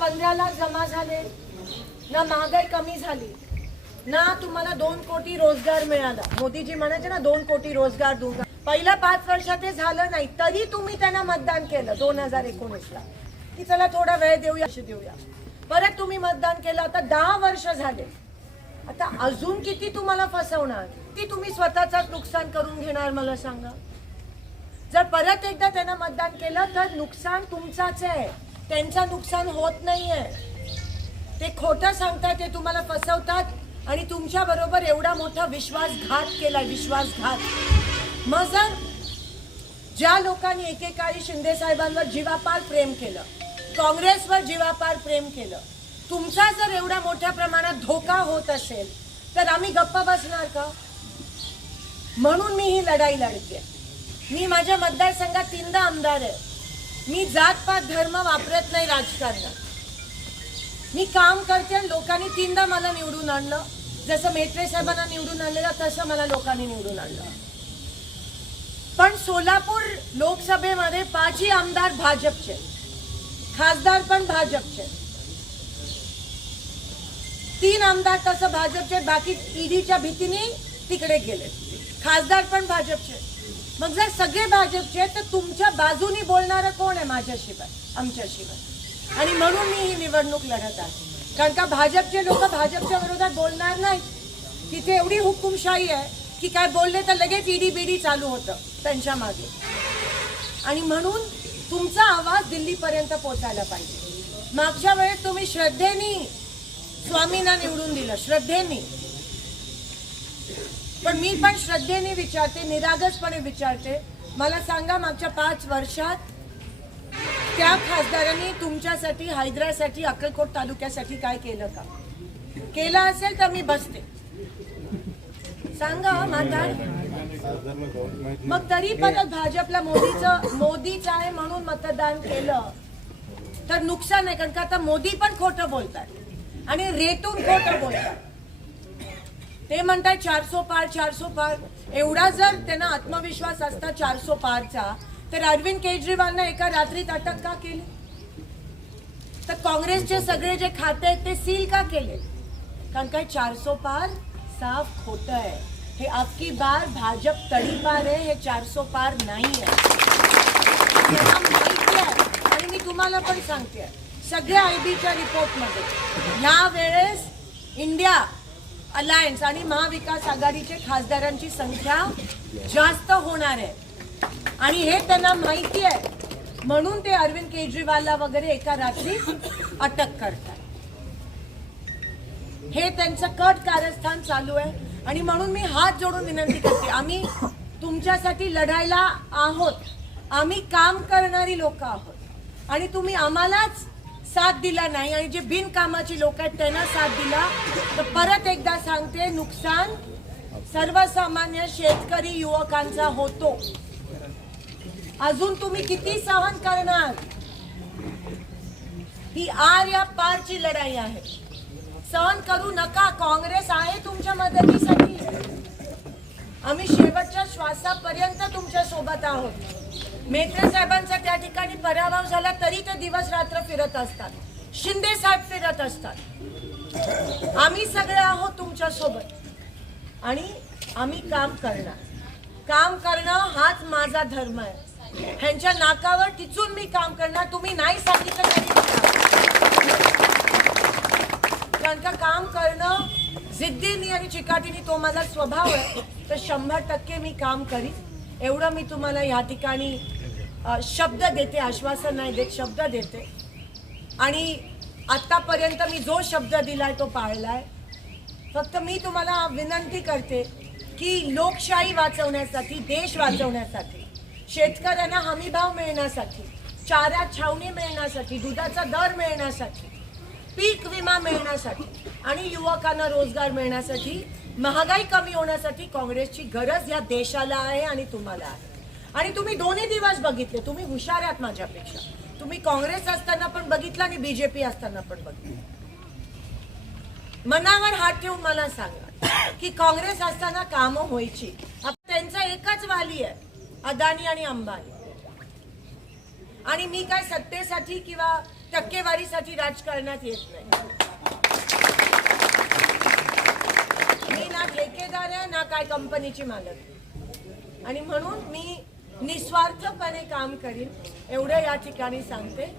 पंधरा लाख जमा झाले ना महागाई कमी झाली ना तुम्हाला दोन कोटी रोजगार मिळाला. मोदीजी म्हणायचे ना दोन कोटी रोजगार दूर पहिल्या पाच वर्षात ते झालं नाही तरी तुम्ही त्यांना मतदान केलं दोन हजार एकोणीसला. की चला थोडा वेळ देऊया अशी देऊया. परत तुम्ही मतदान केलं आता दहा वर्ष झाले. आता अजून किती तुम्हाला फसवणार? ती तुम्ही स्वतःचाच नुकसान करून घेणार मला सांगा. जर परत एकदा त्यांना मतदान केलं तर नुकसान तुमचाच आहे. त्यांचं नुकसान होत नाहीये. ते खोटं सांगतात ते तुम्हाला फसवतात आणि तुमच्याबरोबर एवढा मोठा विश्वासघात केला विश्वासघात. मग जर ज्या लोकांनी एकेकाळी शिंदे साहेबांवर जीवापार प्रेम केलं काँग्रेसवर जीवापार प्रेम केलं तुमचा जर एवढ्या मोठ्या प्रमाणात धोका होत असेल तर आम्ही गप्प बसणार का? म्हणून मी ही लढाई लढते मी माझ्या मतदारसंघात तीनदा आमदार आहे. मी जात पात धर्म वापरत नाही राजकारणात मी काम करते लोकांनी तीनदा मला निवडून आणलं. जसं मेत्रे साहेबांना निवडून आणलेलं तसं मला लोकांनी निवडून आणलं. पण सोलापूर लोकसभेमध्ये पाचही आमदार भाजपचे. खासदार पण भाजपचे. तीन आमदार तसं भाजपचे बाकी ईडीच्या भीतीने तिकडे गेले. खासदार पण भाजपचे. मग जर सगळे भाजपचे तर तुमच्या बाजूनी बोलणारं कोण आहे माझ्याशिवाय? आमच्याशिवाय. आणि म्हणून मी ही निवडणूक लढत आहे. कारण का भाजपचे लोक भाजपच्या विरोधात बोलणार नाही तिथे एवढी हुकुमशाही आहे की काय बोलले तर लगेच ईडी बीडी चालू होतं त्यांच्या मागे. आणि म्हणून तुमचा आवाज दिल्लीपर्यंत पोचायला पाहिजे. मागच्या वेळेस तुम्ही श्रद्धेनी स्वामींना निवडून दिलं. श्रद्धेनी. पण मी पण श्रद्धेने विचारते निरागसपणे विचारते. मला सांगा मागच्या पाच वर्षात त्या खासदारांनी तुमच्यासाठी हैदरासाठी अक्कलकोट तालुक्यासाठी काय केलं का? केलं असेल तर मी बसते. सांगा म्हातार मग तरी परत भाजपला मोदीचं मोदीच आहे म्हणून मतदान केलं तर नुकसान आहे कारण का आता मोदी पण खोटं बोलतात. आणि रेतून खोटं बोलतात. ते म्हणतात चारसो पार चारसो पार. एवढा जर त्यांना आत्मविश्वास असता चारसो पारचा तर अरविंद केजरीवालनं एका रात्रीत अटक का केली? तर काँग्रेसचे सगळे जे खाते आहेत ते सील का केले? कारण काय चारसो पार साफ खोट आहे हे अबकी बार भाजप तडीपार आहे हे चारसो पार नाही आहे माहिती आहे. आणि मी तुम्हाला पण सांगते. सगळ्या आयबीच्या रिपोर्टमध्ये ह्या वेळेस इंडिया अलायन्स आणि महाविकास आघाडीचे खासदारांची संख्या जास्त होणार आहे. आणि हे त्यांना माहिती आहे. म्हणून ते अरविंद केजरीवालला वगैरे एका रात्री अटक करतात. हे त्यांचं कट कारस्थान चालू आहे. आणि म्हणून मी हात जोडून विनंती करते आम्ही तुमच्यासाठी लढायला आहोत. आम्ही काम करणारी लोक आहोत. आणि तुम्ही आम्हालाच साथ दिला नाही आणि जे बिनकामाची लोक आहेत त्यांना साथ दिला. तर परत एकदा सांगते नुकसान सर्वसामान्य शेतकरी युवकांचा होतो. अजून तुम्ही किती सहन करणार? ही आर या पारची लढाई आहे. सहन करू नका काँग्रेस आहे तुमच्या मदतीसाठी. आम्ही शेवटच्या श्वासापर्यंत तुमच्यासोबत आहोत. मेत्रे साहेबांचा त्या ठिकाणी पराभव झाला तरी ते दिवस रात्र फिरत असतात. शिंदे साहेब फिरत असतात. आम्ही सगळे आहोत तुमच्यासोबत आणि आम्ही काम करणार. काम करणं हाच माझा धर्म आहे. ह्यांच्या नाकावर टिचून मी काम करणार. तुम्ही नाही सांगितलं तरी कारण का काम करणं जिद्दीनी आणि चिकाटीनी तो माझा स्वभाव आहे. तर शंभर टक्के मी काम करीन. एवढं मी तुम्हाला या ठिकाणी शब्द देते आश्वासन नाही देत शब्द देते. आणि आत्तापर्यंत मी जो शब्द दिला आहे तो पाळला आहे फक्त मी तुम्हाला विनंती करते की लोकशाही वाचवण्यासाठी देश वाचवण्यासाठी शेतकऱ्यांना हमीभाव मिळण्यासाठी चारा छावणी मिळण्यासाठी दुधाचा दर मिळण्यासाठी पीक विमा मिळण्यासाठी आणि युवकांना रोजगार मिळण्यासाठी महागाई कमी होण्यासाठी काँग्रेसची गरज या देशाला आहे आणि तुम्हाला आहे. आणि तुम्ही दोन्ही दिवस बघितले. तुम्ही हुशार आहात माझ्यापेक्षा. तुम्ही काँग्रेस असताना पण बघितलं आणि बीजेपी असताना पण बघितलं. मनावर हात ठेवून मला सांगा की काँग्रेस असताना कामं व्हायची. आता त्यांचा एकच वाली आहे अदानी आणि अंबानी. आणि मी काय सत्तेसाठी किंवा टक्केवारीसाठी राजकारणात येत नाही. मी ना ठेकेदार आहे ना काय कंपनीची मालक. आणि म्हणून मी निस्वार्थपणे काम करीन एवढं या ठिकाणी सांगते.